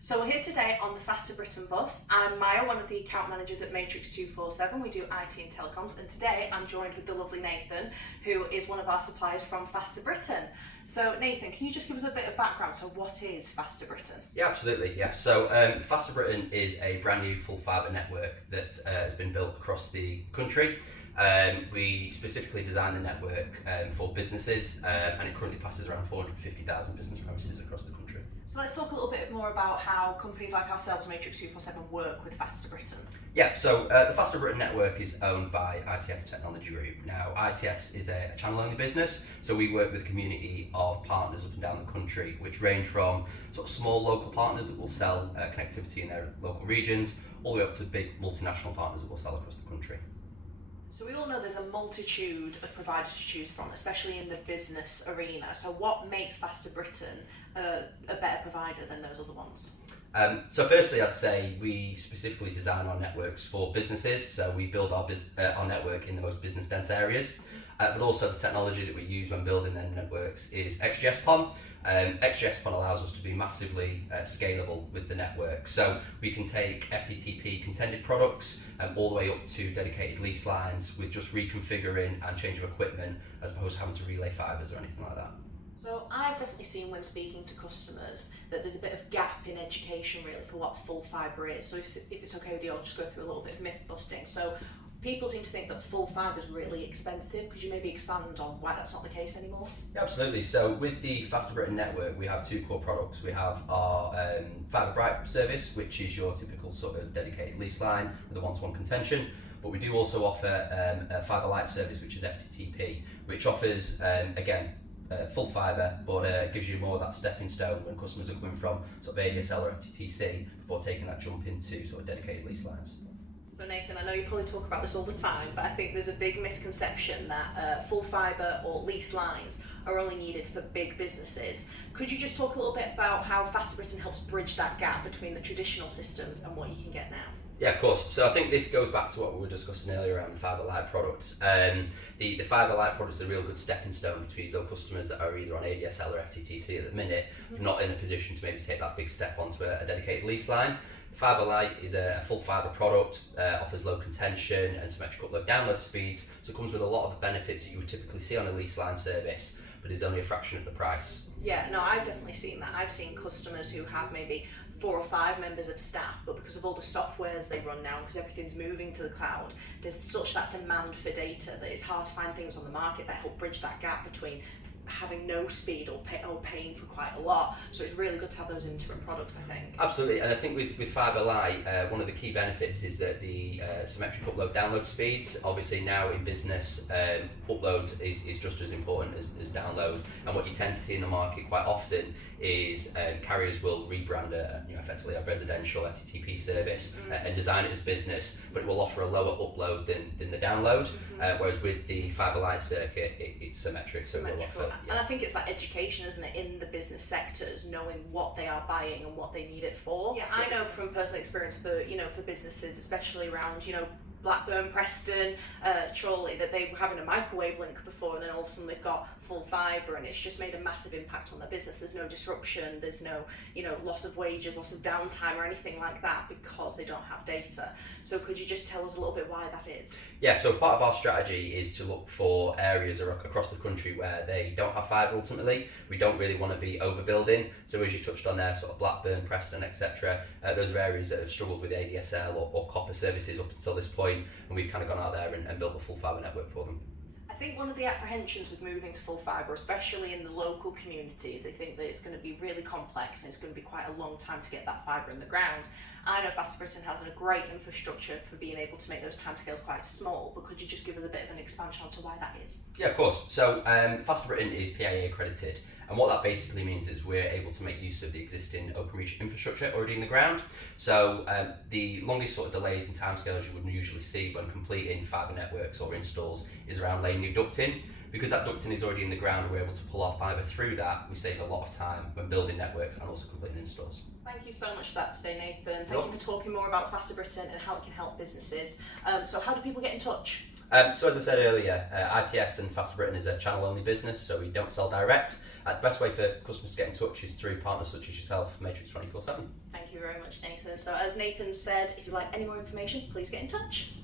So we're here today on the Faster Britain bus. I'm Maya, one of the account managers at Matrix247. We do IT and telecoms, and today I'm joined with the lovely Nathan, who is one of our suppliers from Faster Britain. So Nathan, can you just give us a bit of background? So what is Faster Britain? Yeah, absolutely. Yeah. So Faster Britain is a brand new full fibre network that has been built across the country. We specifically designed the network for businesses, and it currently passes around 450,000 business premises across the country. So let's talk a little bit more about how companies like ourselves, Matrix247, work with Faster Britain. Yeah, so the Faster Britain network is owned by ITS Technology Group. Now, ITS is a channel-only business, so we work with a community of partners up and down the country, which range from sort of small local partners that will sell connectivity in their local regions, all the way up to big multinational partners that will sell across the country. So we all know there's a multitude of providers to choose from, especially in the business arena. So what makes Faster Britain a better provider than those other ones? So firstly, I'd say we specifically design our networks for businesses. So we build our network in the most business dense areas. But also the technology that we use when building them networks is XGS-PON. XGS-PON allows us to be massively scalable with the network. So we can take FTTP contended products all the way up to dedicated lease lines with just reconfiguring and change of equipment, as opposed to having to relay fibres or anything like that. So I've definitely seen when speaking to customers that there's a bit of gap in education really for what full fibre is. So if it's okay with you, I'll just go through a little bit of myth busting. So people seem to think that full fibre is really expensive. Could you maybe expand on why that's not the case anymore? Yeah, absolutely. So with the Faster Britain network, we have two core products. We have our Fibre service, which is your typical sort of dedicated lease line with a one-to-one contention. But we do also offer a Fibre Lite service, which is FTTP, which offers, again, full fibre, but it gives you more of that stepping stone when customers are coming from sort of ADSL or FTTC before taking that jump into sort of dedicated lease lines. So Nathan, I know you probably talk about this all the time, but I think there's a big misconception that full fibre or lease lines are only needed for big businesses. Could you just talk a little bit about how Faster Britain helps bridge that gap between the traditional systems and what you can get now? Yeah, of course. So I think this goes back to what we were discussing earlier around the Fibre Lite product. The Fibre Lite product is a real good stepping stone between those customers that are either on ADSL or FTTC at the minute, not in a position to maybe take that big step onto a dedicated lease line. Fibre Lite is a full fibre product, offers low contention and symmetric upload download speeds, so it comes with a lot of the benefits that you would typically see on a lease line service, but is only a fraction of the price. Yeah, no, I've definitely seen that. I've seen customers who have maybe 4 or 5 members of staff, but because of all the softwares they run now, because everything's moving to the cloud, there's such that demand for data that it's hard to find things on the market that help bridge that gap between having no speed or paying for quite a lot. So it's really good to have those interim products, I think. Absolutely, and I think with Fibre Lite, one of the key benefits is that the symmetric upload download speeds, obviously now in business, upload is just as important as download, and what you tend to see in the market quite often is carriers will rebrand effectively a residential FTTP service and design it as business, but it will offer a lower upload than the download, whereas with the Fibre Lite circuit, it's symmetric, so it will offer. And I think it's that education, isn't it, in the business sectors, knowing what they are buying and what they need it for. Yeah, I know from personal experience for businesses, especially around, Blackburn, Preston, Chorley, that they were having a microwave link before, and then all of a sudden they've got full fibre, and it's just made a massive impact on their business. There's no disruption, there's no loss of wages, loss of downtime or anything like that because they don't have data. So could you just tell us a little bit why that is? Yeah, so part of our strategy is to look for areas across the country where they don't have fibre ultimately. We don't really want to be overbuilding. So as you touched on there, sort of Blackburn, Preston, etc. Those are areas that have struggled with ADSL or copper services up until this point, and we've kind of gone out there and built a full fibre network for them. I think one of the apprehensions with moving to full fibre, especially in the local communities, they think that it's going to be really complex and it's going to be quite a long time to get that fibre in the ground. I know Faster Britain has a great infrastructure for being able to make those timescales quite small, but could you just give us a bit of an expansion onto why that is? Yeah, of course. So Faster Britain is PIA accredited, and what that basically means is we're able to make use of the existing OpenReach infrastructure already in the ground. So the longest sort of delays and timescales you would usually see when completing fibre networks or installs is around laying new ducting. Because that ducting is already in the ground and we're able to pull our fibre through that, we save a lot of time when building networks and also completing installs. Thank you so much for that today, Nathan. Thank you for talking more about Faster Britain and how it can help businesses. So how do people get in touch? So as I said earlier, ITS and Faster Britain is a channel-only business, so we don't sell direct. The best way for customers to get in touch is through partners such as yourself, Matrix247. Thank you. Thank you very much, Nathan. So as Nathan said, if you'd like any more information, please get in touch.